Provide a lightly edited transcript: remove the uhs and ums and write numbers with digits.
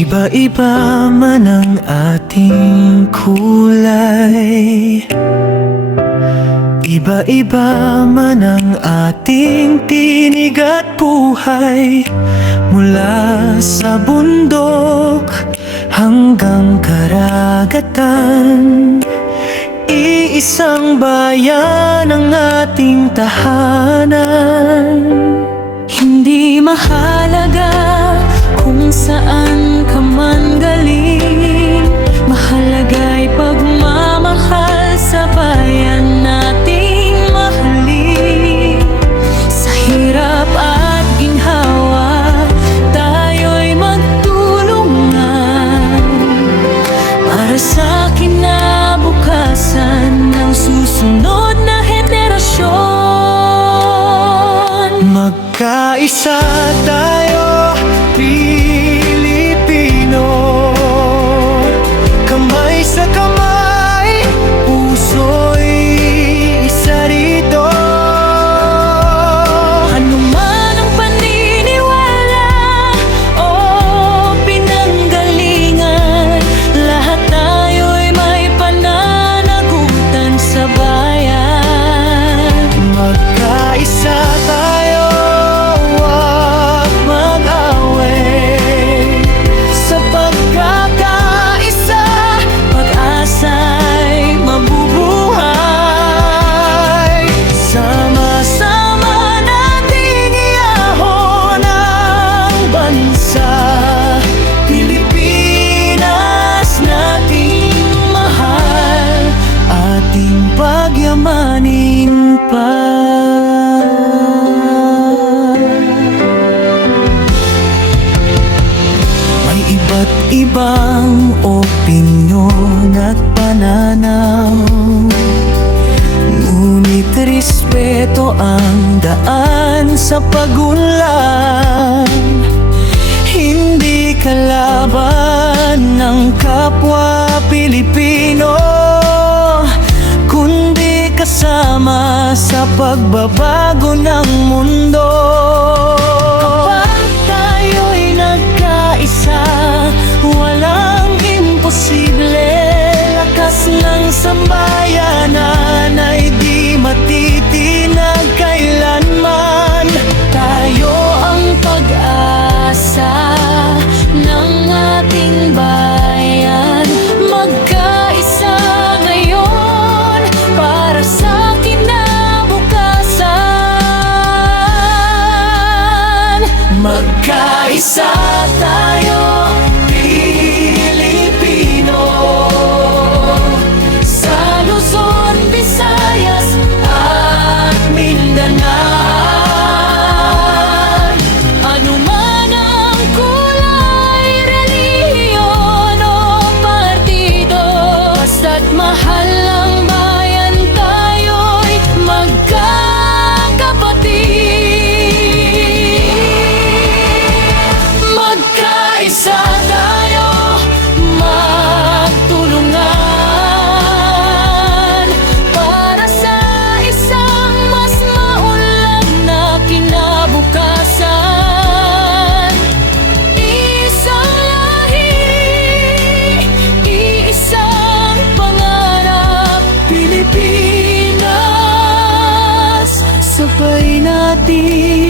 Iba-iba man ang ating kulay, iba-iba man ang ating tinig at buhay. Mula sa bundok hanggang karagatan, iisang bayan ang ating tahanan. Hindi mahalaga kung saan ka man galing, mahalaga'y pagmamahal sa bayan nating mahalin. Sa hirap at ginhawa, tayo'y magtulungan para sa kinabukasan ng susunod na henerasyon. Magkaisa tayo, Pilipino, kamay sa kamay, puso'y isa rito. Ano man ang paniniwala o pinanggalingan, lahat tayo'y may pananagutan sa bayan. Magkaisa tayo, huwag mag-away. Sa pagkakaisa, Pag-asa'y mabubuhay. sama-sama nating iahon ang bansa Pilipinas nating mahal, ating pagyamanin pa. May iba't ibang opinyon at pananaw, ngunit respeto ang daan sa pagunlad. Hindi kalaban ng kapwa Pilipino, kundi kasama sa pagbabago ng mundo. Kapag tayo'y nagkaisa, walang imposible. Lakas ng sambayanan ay di matitinag kailanman. Tayo ang pag-asa ng ating bayan. Magkaisa ngayon para sa kinabukasan. Magkaisa tayo, Pilipino, Sa Luzon, Visayas at Mindanao. Ano man ang kulay, relihiyon o partido, basta't mahal ang bayan, tayo'y magkakapatid. Magkaisa tayo, magtulungan para sa isang mas maunlad na kinabukasan. Isang lahi, iisang pangarap, Pilipinas, sabay natin